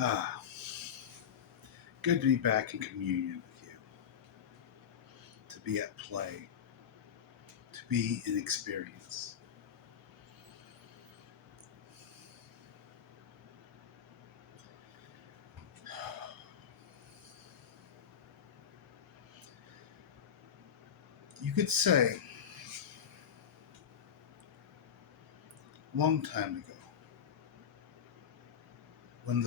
Ah, good to be back in communion with you, to be at play, to be in experience. You could say, a long time ago, when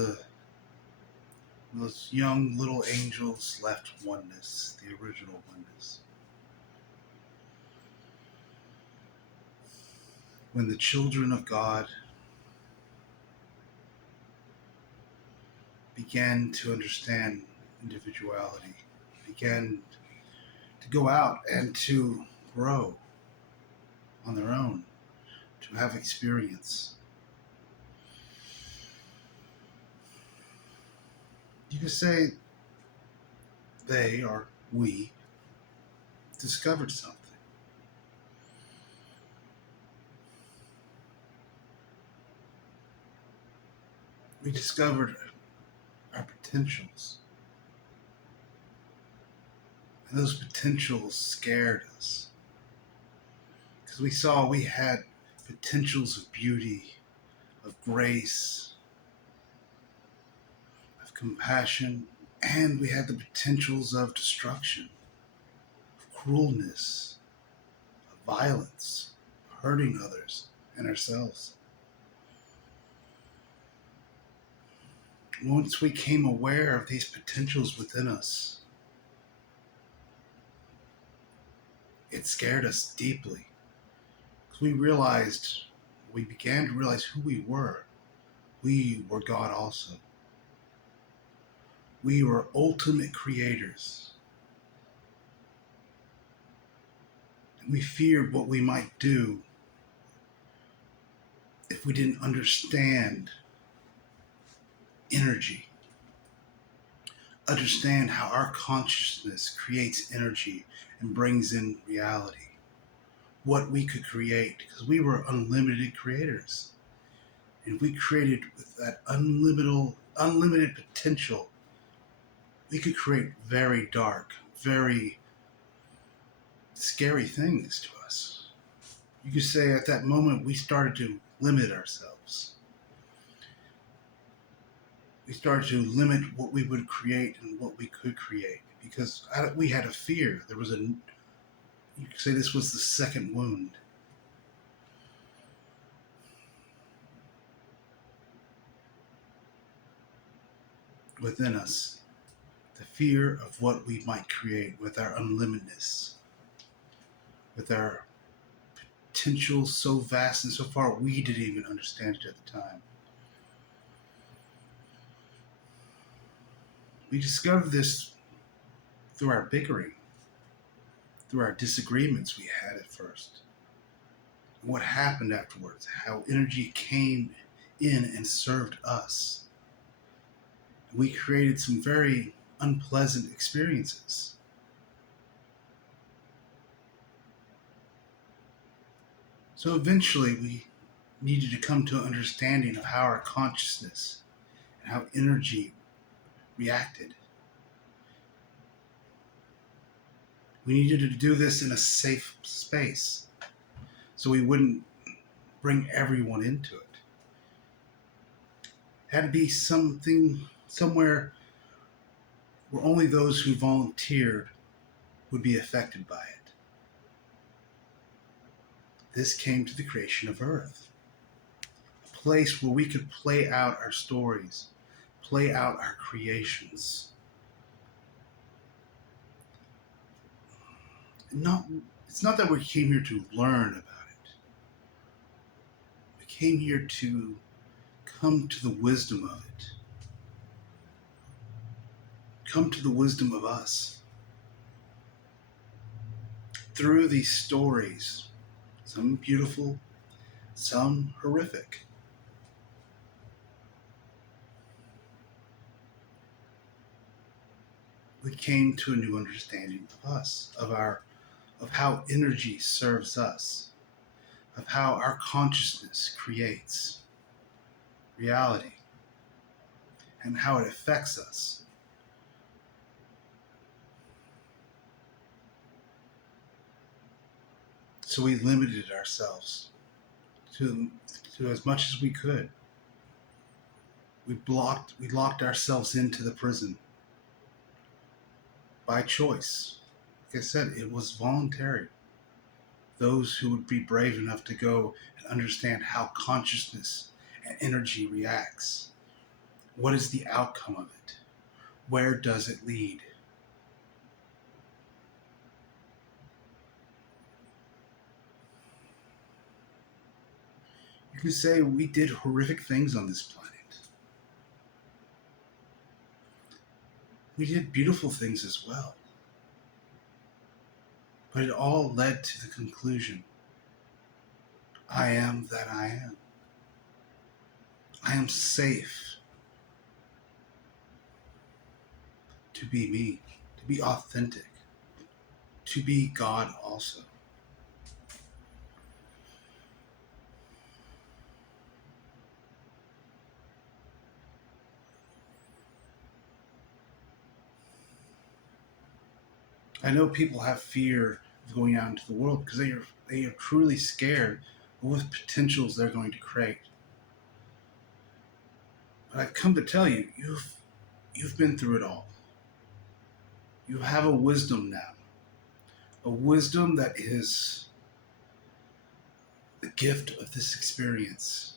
those young little angels left oneness, the original oneness, when the children of God began to understand individuality, began to go out and to grow on their own, to have experience. You could say they, or we, discovered something. We discovered our potentials. And those potentials scared us because we saw we had potentials of beauty, of grace, of compassion, and we had the potentials of destruction, of cruelness, of violence, hurting others and ourselves. Once we became aware of these potentials within us, it scared us deeply. Because we began to realize who we were. We were God also. We were ultimate creators. And we feared what we might do if we didn't understand energy, understand how our consciousness creates energy and brings in reality, what we could create, because we were unlimited creators. And we created with that unlimited potential, we could create very dark, very scary things to us. You could say at that moment we started to limit ourselves. We started to limit what we would create and what we could create because we had a fear. You could say this was the second wound. Within us, the fear of what we might create with our unlimitedness, with our potential so vast and so far we didn't even understand it at the time. We discovered this through our bickering, through our disagreements we had at first. What happened afterwards, how energy came in and served us. We created some very unpleasant experiences. So eventually we needed to come to an understanding of how our consciousness and how energy reacted. We needed to do this in a safe space so we wouldn't bring everyone into it. It had to be somewhere where only those who volunteered would be affected by it. This came to the creation of Earth, a place where we could play out our stories, play out our creations. It's not that we came here to learn about it. We came here to come to the wisdom of it. Come to the wisdom of us. Through these stories, some beautiful, some horrific. We came to a new understanding of us, of how energy serves us, of how our consciousness creates reality, and how it affects us. So we limited ourselves to, to as much as we could. We locked ourselves into the prison by choice. Like I said, it was voluntary. Those who would be brave enough to go and understand how consciousness and energy reacts. What is the outcome of it? Where does it lead? You can say we did horrific things on this planet. We did beautiful things as well. But it all led to the conclusion I am that I am. I am safe to be me, to be authentic, to be God also. I know people have fear of going out into the world because they are truly scared of what potentials they're going to create. But I've come to tell you, you've been through it all. You have a wisdom now, a wisdom that is the gift of this experience.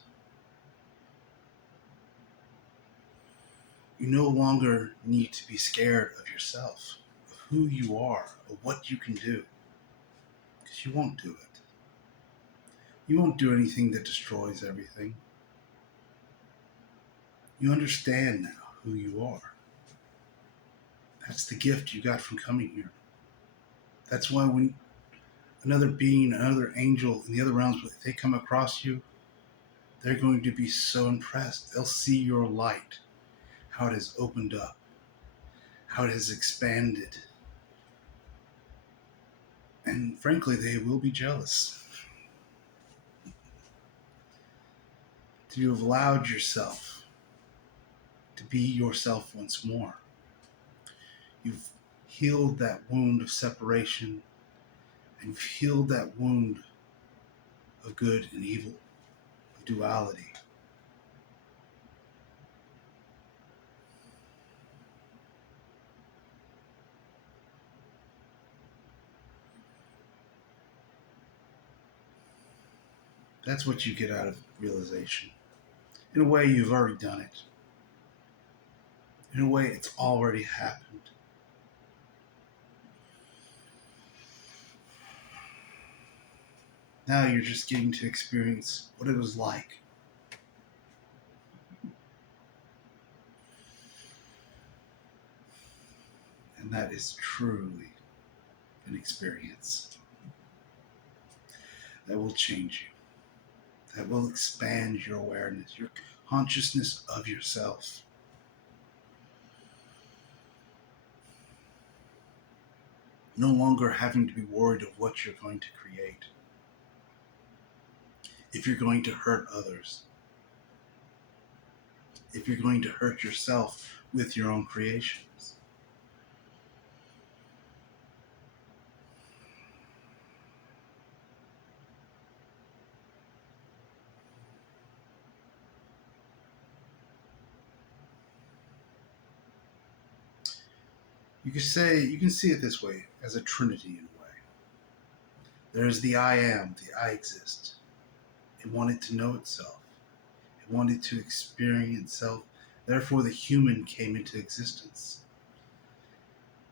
You no longer need to be scared of yourself, of who you are, of what you can do, because you won't do it. You won't do anything that destroys everything. You understand now who you are. That's the gift you got from coming here. That's why when another being, another angel in the other realms, if they come across you, they're going to be so impressed. They'll see your light, how it has opened up, how it has expanded. And frankly, they will be jealous. You have allowed yourself to be yourself once more. You've healed that wound of separation, and you've healed that wound of good and evil, of duality. That's what you get out of realization. In a way, you've already done it. In a way, it's already happened. Now you're just getting to experience what it was like. And that is truly an experience that will change you, that will expand your awareness, your consciousness of yourself. No longer having to be worried of what you're going to create. If you're going to hurt others, if you're going to hurt yourself with your own creations. You can see it this way, as a trinity in a way. There is the I am, the I exist. It wanted to know itself. It wanted to experience itself. Therefore, the human came into existence.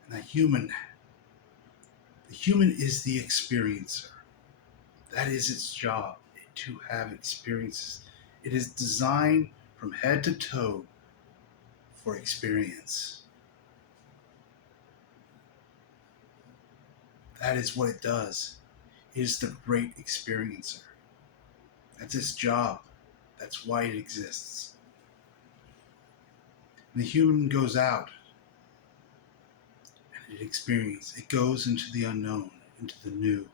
And the human is the experiencer. That is its job, to have experiences. It is designed from head to toe for experience. That is what it does. It is the great experiencer. That's its job. That's why it exists. And the human goes out and it experiences. It goes into the unknown, into the new,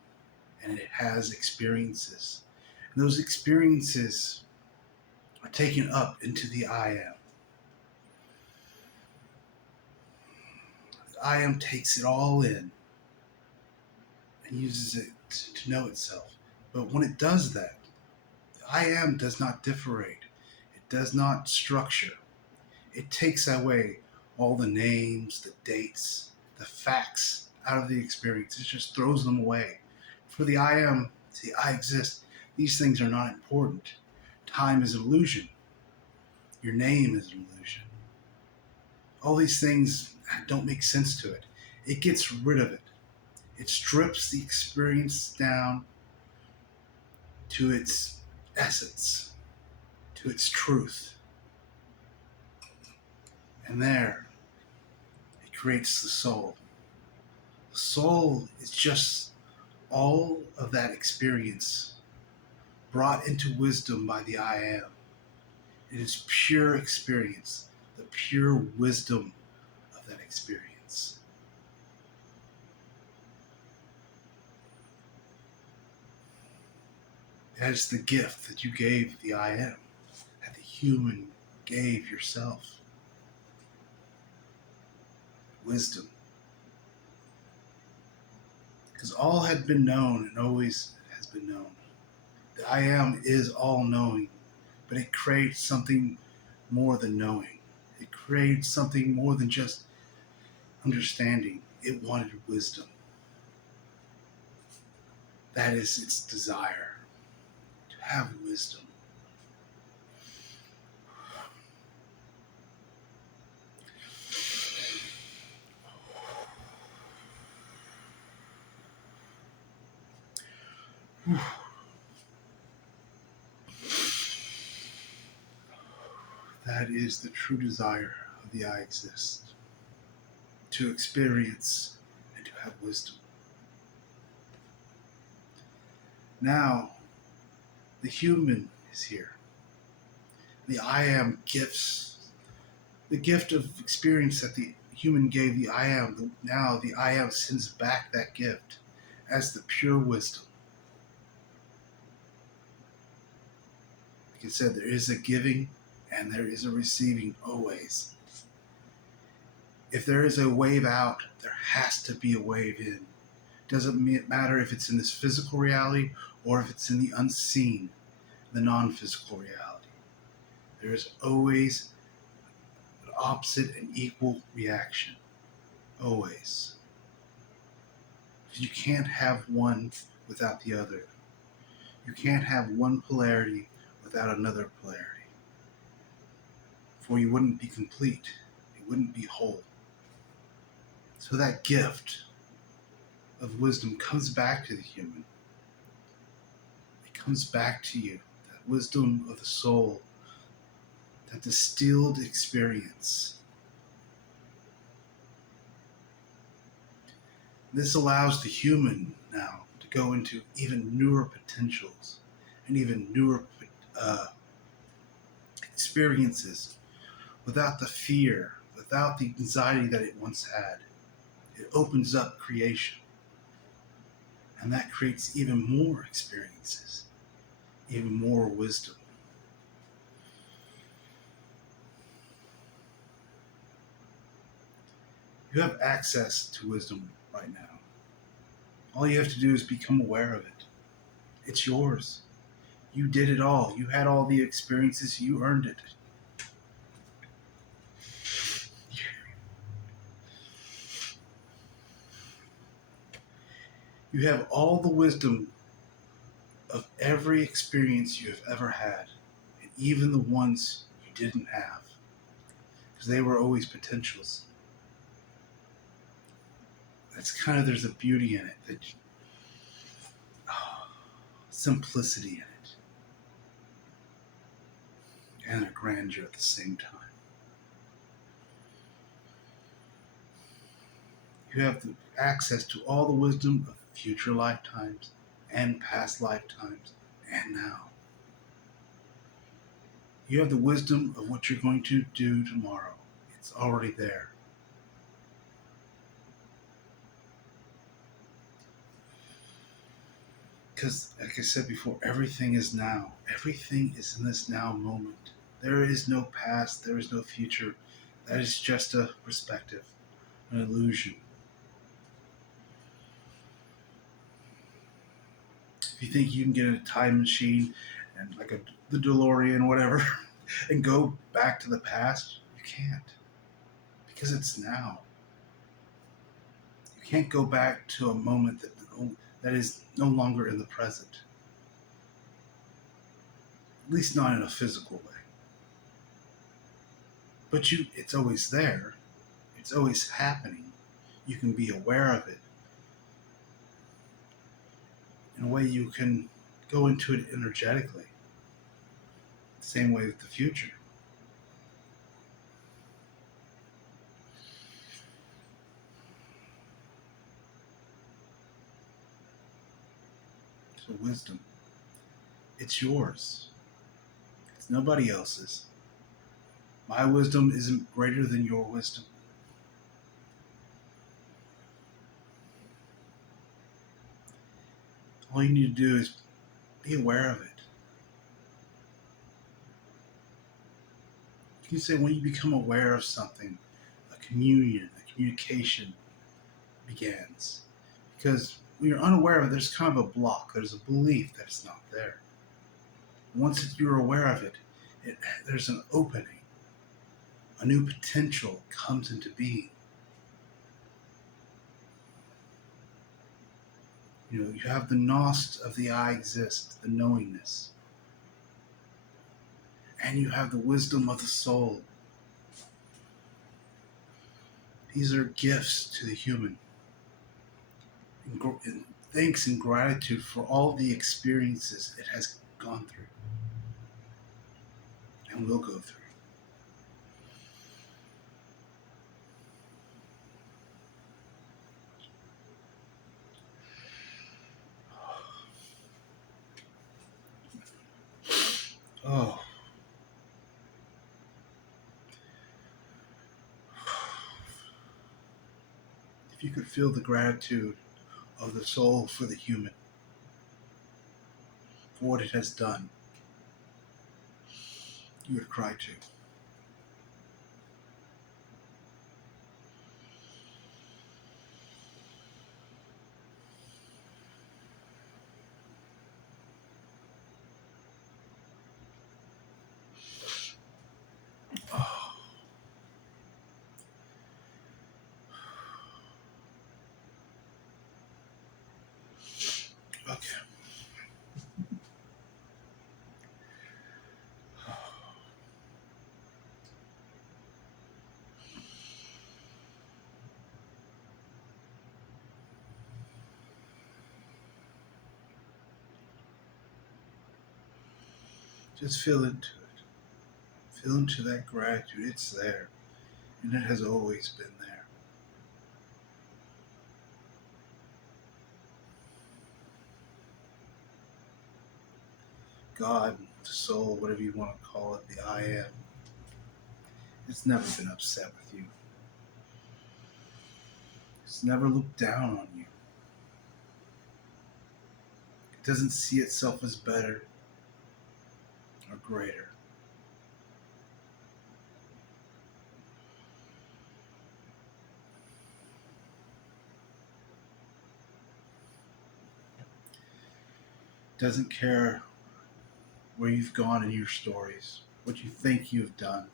and it has experiences. And those experiences are taken up into the I am. I am takes it all in and uses it to know itself. But when it does that, the I am does not differentiate. It does not structure. It takes away all the names, the dates, the facts out of the experience. It just throws them away. For the I am, see, I exist. These things are not important. Time is an illusion. Your name is an illusion. All these things don't make sense to it. It gets rid of it. It strips the experience down to its essence, to its truth. And there, it creates the soul. The soul is just all of that experience brought into wisdom by the I am. It is pure experience, the pure wisdom of that experience. That is the gift that you gave the I am, that the human gave yourself. Wisdom. Because all had been known and always has been known. The I am is all knowing, but it creates something more than knowing. It creates something more than just understanding. It wanted wisdom. That is its desire, to have wisdom. That is the true desire of the I exist. To experience and to have wisdom. Now, the human is here. The I am gifts. The gift of experience that the human gave the I am, now the I am sends back that gift as the pure wisdom. Like I said, there is a giving and there is a receiving always. If there is a wave out, there has to be a wave in. Doesn't matter if it's in this physical reality or if it's in the unseen, the non-physical reality. There is always an opposite and equal reaction. Always. You can't have one without the other. You can't have one polarity without another polarity. For you wouldn't be complete. You wouldn't be whole. So that gift of wisdom comes back to the human. It comes back to you. That wisdom of the soul, that distilled experience. This allows the human now to go into even newer potentials and even newer experiences without the fear, without the anxiety that it once had. It opens up creation. And that creates even more experiences, even more wisdom. You have access to wisdom right now. All you have to do is become aware of it. It's yours. You did it all. You had all the experiences. You earned it. You have all the wisdom of every experience you have ever had, and even the ones you didn't have, because they were always potentials. There's a beauty in it, simplicity in it, and a grandeur at the same time. You have the access to all the wisdom of future lifetimes and past lifetimes and now. You have the wisdom of what you're going to do tomorrow. It's already there. Because, like I said before, everything is now. Everything is in this now moment. There is no past. There is no future. That is just a perspective. an illusion. If you think you can get a time machine and like the DeLorean, whatever, and go back to the past, you can't because it's now. You can't go back to a moment that is no longer in the present, at least not in a physical way. But it's always there. It's always happening. You can be aware of it. In a way, you can go into it energetically. Same way with the future. So wisdom, it's yours. It's nobody else's. My wisdom isn't greater than your wisdom. All you need to do is be aware of it. You can say when you become aware of something, a communion, a communication begins. Because when you're unaware of it, there's kind of a block. There's a belief that it's not there. Once you're aware of there's an opening. A new potential comes into being. You have the nost of the I exist, the knowingness. And you have the wisdom of the soul. These are gifts to the human. And thanks and gratitude for all the experiences it has gone through and will go through. Oh, if you could feel the gratitude of the soul for the human, for what it has done, you would cry too. Oh, okay. Just feel into it. Feel into that gratitude. It's there. And it has always been there. God, the soul, whatever you want to call it, the I am, it's never been upset with you. It's never looked down on you. It doesn't see itself as better or greater. It doesn't care where you've gone in your stories, what you think you've done,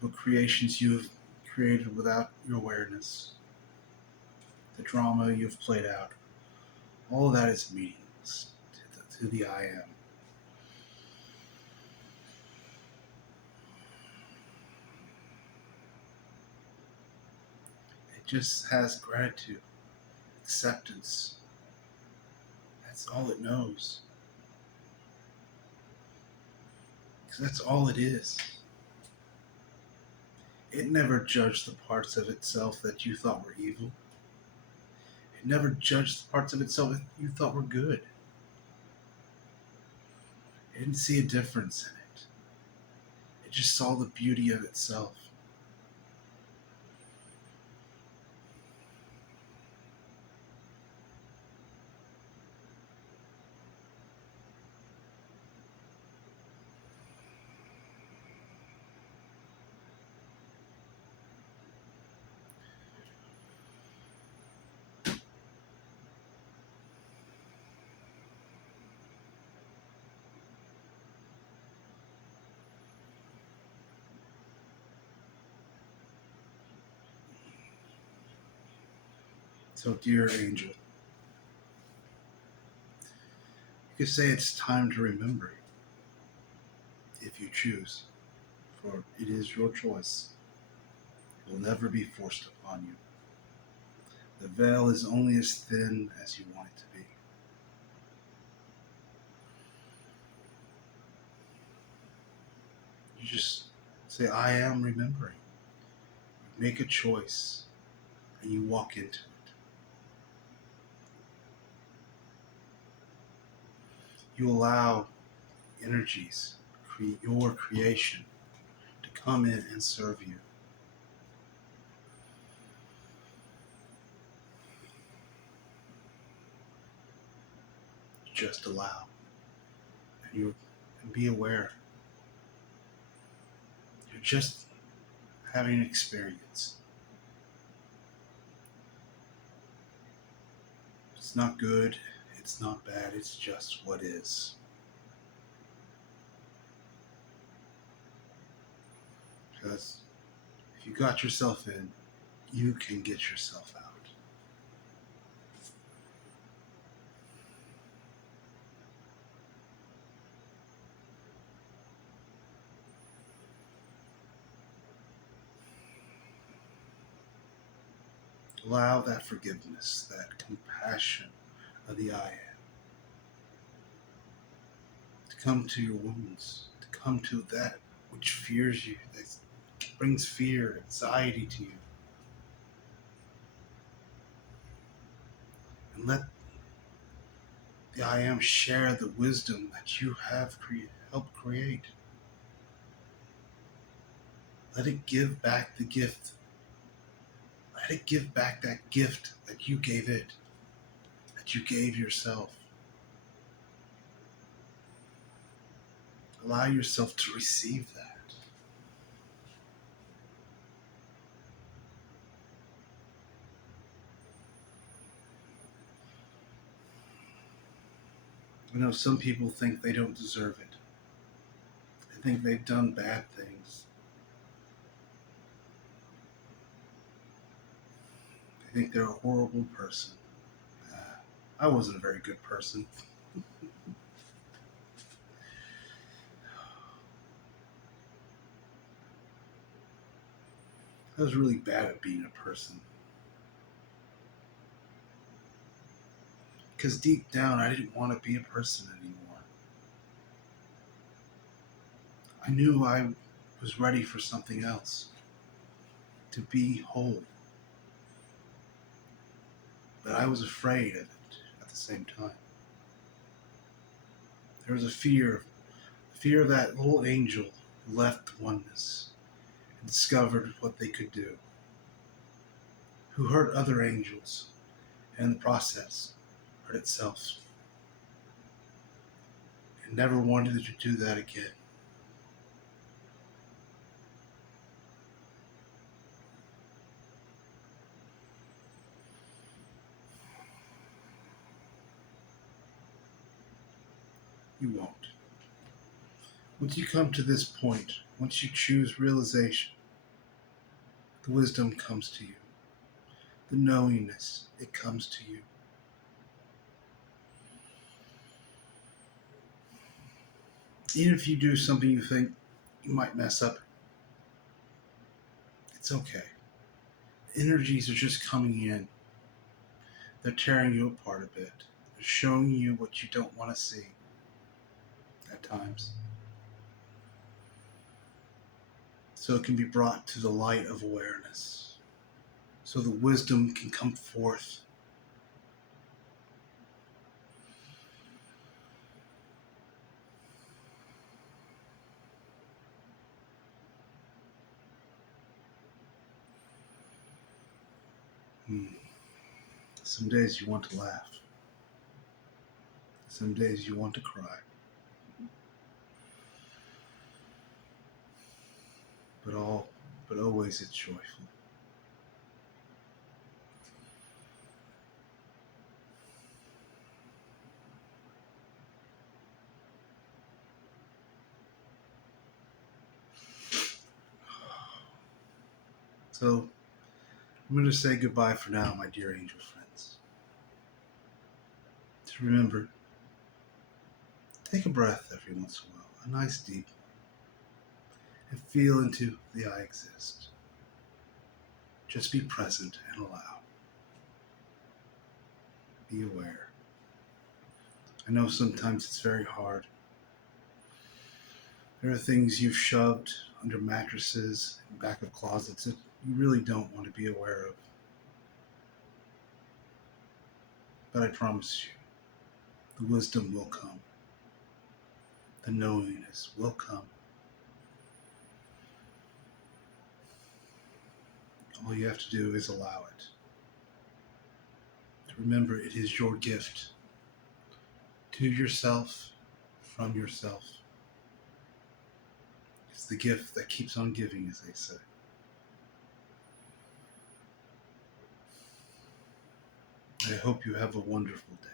what creations you have created without your awareness, the drama you've played out. All of that is meaningless to the I am. It just has gratitude, acceptance. That's all it knows. Because that's all it is. It never judged the parts of itself that you thought were evil. It never judged the parts of itself that you thought were good. It didn't see a difference in it. It just saw the beauty of itself. So, dear angel, you could say it's time to remember if you choose, for it is your choice. It will never be forced upon you. The veil is only as thin as you want it to be. You just say, I am remembering. You make a choice and you walk into it. You allow energies, your creation, to come in and serve you. Just allow. And be aware. You're just having an experience. It's not good. It's not bad. It's just what is. Because if you got yourself in, you can get yourself out. Allow that forgiveness, that compassion of the I am to come to your wounds, to come to that which fears you, that brings fear, anxiety to you. And let the I am share the wisdom that you have helped create. Let it give back the gift. Let it give back that gift that you gave it, that you gave yourself. Allow yourself to receive that. You know, some people think they don't deserve it. They think they've done bad things. They think they're a horrible person. I wasn't a very good person. I was really bad at being a person. Because deep down, I didn't want to be a person anymore. I knew I was ready for something else, to be whole. But I was afraid of it at the same time. There was a fear of that little angel who left oneness and discovered what they could do, who hurt other angels, and in the process hurt itself, and never wanted to do that again. You won't. Once you come to this point, once you choose realization, the wisdom comes to you. The knowingness, it comes to you. Even if you do something you think you might mess up, it's okay. Energies are just coming in. They're tearing you apart a bit. They're showing you what you don't want to see at times. So it can be brought to the light of awareness. So the wisdom can come forth. Some days you want to laugh. Some days you want to cry. But always it's joyful. So I'm going to say goodbye for now, my dear angel friends. To remember, take a breath every once in a while, a nice deep one, and feel into the I exist. Just be present and allow. Be aware. I know sometimes it's very hard. There are things you've shoved under mattresses and back of closets that you really don't want to be aware of. But I promise you, the wisdom will come. The knowingness will come. All you have to do is allow it. Remember, it is your gift to yourself, from yourself. It's the gift that keeps on giving, as they say. I hope you have a wonderful day.